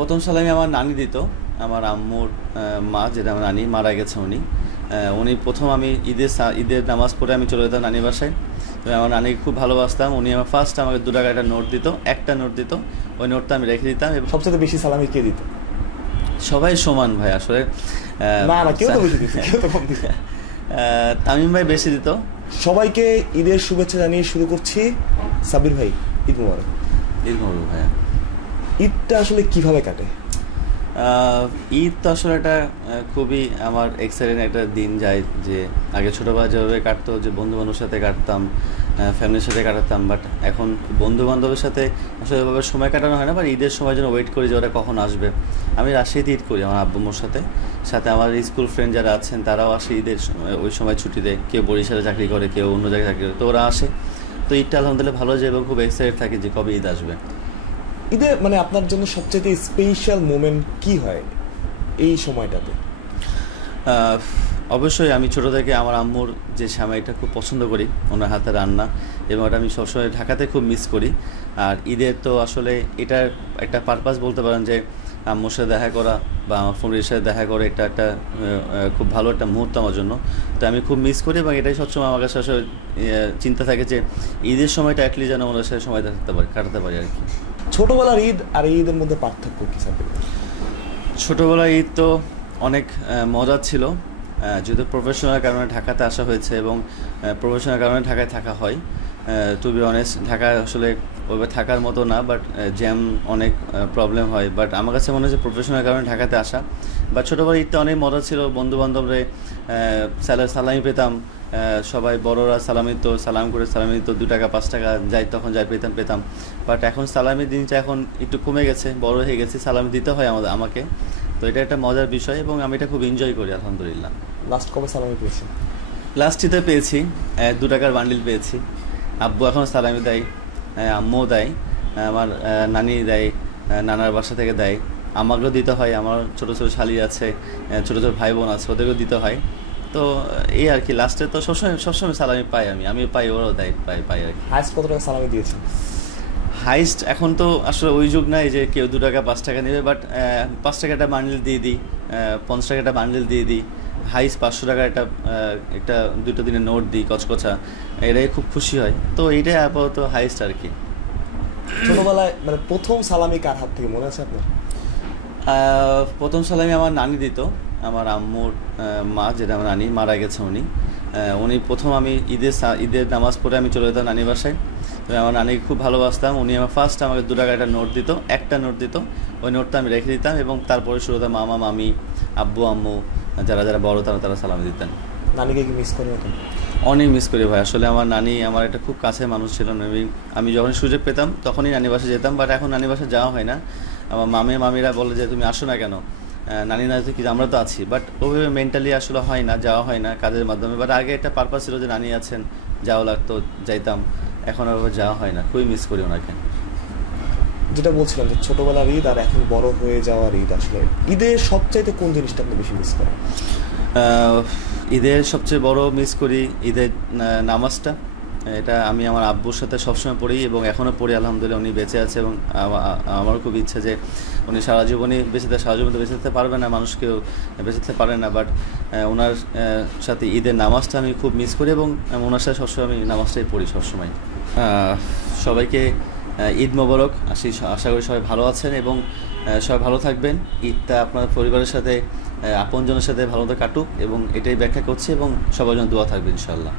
প্রথম সালামি আমার নানি দিত। আমার আম্মুর মা, যেটা আমার নানি মারা গেছে, উনি প্রথম আমি ঈদের নামাজ পড়ে আমি চলে যেতাম নানি বাসায়। তো আমার নানিকে খুব ভালোবাসতাম। উনি আমার ফার্স্ট আমাকে 2 টাকা একটা নোট দিত, একটা নোট দিত। ওই নোটটা আমি রেখে দিতাম। এবং সবচেয়ে বেশি সালামি কে দিত? সবাই সমান ভাই আসলে। না না, কেউ তো বেশি দিত, কেউ তো কম দিত। তামিম ভাই বেশি দিত। সবাইকে ঈদের শুভেচ্ছা জানিয়ে শুরু করছি। সাব্বির ভাই, ঈদ মোবারক। ঈদ মোবারক ভাইয়া। ঈদটা আসলে কিভাবে কাটে? ঈদ তো আসলে একটা খুবই আমার এক্সাইটেড একটা দিন যায়, যে আগে ছোটোবেলা যেভাবে কাটতো, যে বন্ধু বান্ধবের সাথে কাটতাম, ফ্যামিলির সাথে কাটাতাম, বাট এখন বন্ধু বান্ধবের সাথে আসলে ওইভাবে সময় কাটানো হয় না। বাট ঈদের সময় যেন ওয়েট করি যে ওরা কখন আসবে। আমি রাজশাহীতে ঈদ করি আমার আব্বুর সাথে সাথে আমার স্কুল ফ্রেন্ড যারা আছেন তারাও আসে ঈদের ওই সময় ছুটিতে। কেউ বরিশালে চাকরি করে, কেউ অন্য জায়গায় চাকরি করে, তো ওরা আসে। তো ঈদটা আলহামদুলিল্লাহ ভালো যায় এবং খুব এক্সাইটেড থাকি যে কবে ঈদ আসবে। ঈদে আপনার জন্য সবচেয়ে স্পেশাল মোমেন্ট কি হয় এই সময়টাতে? অবশ্যই আমি ছোটো থেকে আমার আম্মুর যে সেমাইটা খুব পছন্দ করি, ওনার হাতে রান্না, এবং ওটা আমি সবসময় ঢাকাতে খুব মিস করি। আর ঈদের তো আসলে এটার একটা পারপাস বলতে পারেন যে আম্মুর সাথে দেখা করা বা আমার ফ্যামিলির সাথে দেখা করে, এটা একটা খুব ভালো একটা মুহূর্ত আমার জন্য। তো আমি খুব মিস করি এবং এটাই সবসময় আমার কাছে আসলে চিন্তা থাকে যে ঈদের সময়টা অ্যাটলিস্ট যেন ওনার সাথে সময় কাটাতে পারি আর কি। ছোটবেলার ঈদ আর এই ঈদের মধ্যে পার্থক্য কি স্যার? ছোটোবেলার ঈদ তো অনেক মজার ছিল, যেহেতু প্রফেশনাল কারণে ঢাকাতে আসা হয়েছে এবং প্রফেশনাল কারণে ঢাকায় থাকা হয়। টু বি অনেস্ট, ঢাকায় আসলে ওইভাবে থাকার মতো না, বাট জ্যাম অনেক প্রবলেম হয়। বাট আমার কাছে মনে হচ্ছে প্রফেশনাল কারণে ঢাকাতে আসা। বা ছোটোবেলার ঈদটা অনেক মজা ছিল, বন্ধুবান্ধবরে সালামি পেতাম, সবাই বড়রা সালাম করে সালামি দিত, 2 টাকা 5 টাকা যাই তখন যাই পেতাম। বাট এখন সালামির দিনটা এখন একটু কমে গেছে, বড় হয়ে গেছে, সালামি দিতে হয় আমাকে। তো এটা একটা মজার বিষয় এবং আমি এটা খুব এনজয় করি আলহামদুলিল্লাহ। লাস্ট কবে সালামি পেয়েছেন? লাস্ট ঈদে পেয়েছি, 2 টাকার বান্ডিল পেয়েছি। আব্বু এখন সালামি দেয়, আম্মুও দেয়, আমার নানি দেয়, নানার বাসা থেকে দেয়, আমাকেও দিতে হয়। আমার ছোটো ছোটো শালি আছে, ছোটো ছোটো ভাই বোন আছে, ওদেরকেও দিতে হয়। তো এই আর কি, লাস্টে তো সবসময় সালামি পাই, আমি পাই, ওরাও দেয়, পাই আর কি। হাইস্ট কত টাকা সালামি দিয়েছেন? হাইস্ট এখন তো আসলে ওই যুগ নাই যে কেউ 2 টাকা 5 টাকা নেবে, বাট 5 টাকাটা বান্ডিল দিয়ে দিই, 50 টাকাটা বান্ডিল দিয়ে দিই। হাইস্ট 500 টাকার একটা 2টো দিনের নোট দিই কচকচা, এটাই খুব খুশি হয়। তো এইটাই আপাতত হাইস্ট আর কি। ছোটবেলায় প্রথম সালামি কার হাত থেকে মনে আছে আপনার? প্রথম সালামি আমার নানি দিত। আমার আম্মুর মা, যেটা আমার নানি মারা গেছে, উনি প্রথম আমি ঈদের নামাজ পড়ে আমি চলে যেতাম নানি বাসায়। তো আমার নানিকে খুব ভালোবাসতাম। উনি আমার ফার্স্ট আমাকে 2 টাকা একটা নোট দিত, একটা নোট দিত। ওই নোটটা আমি রেখে দিতাম এবং তারপরে শুরু হতো মামা মামি, আব্বু আম্মু, যারা যারা বড় তারা সালামি দিতেন। নানিকে কি মিস করেন এখন? অনেক মিস করি ভাই। আসলে আমার নানি আমার একটা খুব কাছের মানুষ ছিল। আমি যখন সুযোগ পেতাম তখনই নানি বাসায় যেতাম, বাট এখন নানি বাসায় যাওয়া হয় না। আমার মামিরা বলে যে তুমি আসো না কেন, নানি না কি আমরা তো আছি, বাট ওইভাবে মেন্টালি আসলে হয় না, যাওয়া হয় না কাজের মাধ্যমে। বাট আগে একটা পারপাস ছিল যে নানি আছেন, যাওয়া লাগতো, যাইতাম। এখন আর যাওয়া হয় না, খুবই মিস করি ওনাকে। যেটা বলছিলাম যে ছোটবেলার ঈদ আর এখন বড় হয়ে যাওয়ার ঈদ, আসলে ঈদের সবচাইতে কোন জিনিসটা আপনি বেশি মিস করেন? ঈদের সবচেয়ে বড় মিস করি ঈদের নামাজটা। এটা আমি আমার আব্বুর সাথে সবসময় পড়ি এবং এখনও পড়ি আলহামদুলিল্লাহ। উনি বেঁচে আছে এবং আমারও খুব ইচ্ছা যে উনি সারা জীবনই সারা জীবন তো বেঁচে থাকতে পারবে না, মানুষকেও বেঁচে থাকতে পারে না, বাট ওনার সাথে ঈদের নামাজটা আমি খুব মিস করি এবং ওনার সাথে সবসময় আমি নামাজটাই পড়ি সবসময়। সবাইকে ঈদ মোবারক। আশা করি সবাই ভালো আছেন এবং সবাই ভালো থাকবেন। ঈদটা আপনার পরিবারের সাথে আপনজনের সাথে ভালো মতো কাটুক এবং এটাই ব্যাখ্যা করছি এবং সবার জন্য দোয়া থাকবে ইনশাআল্লাহ।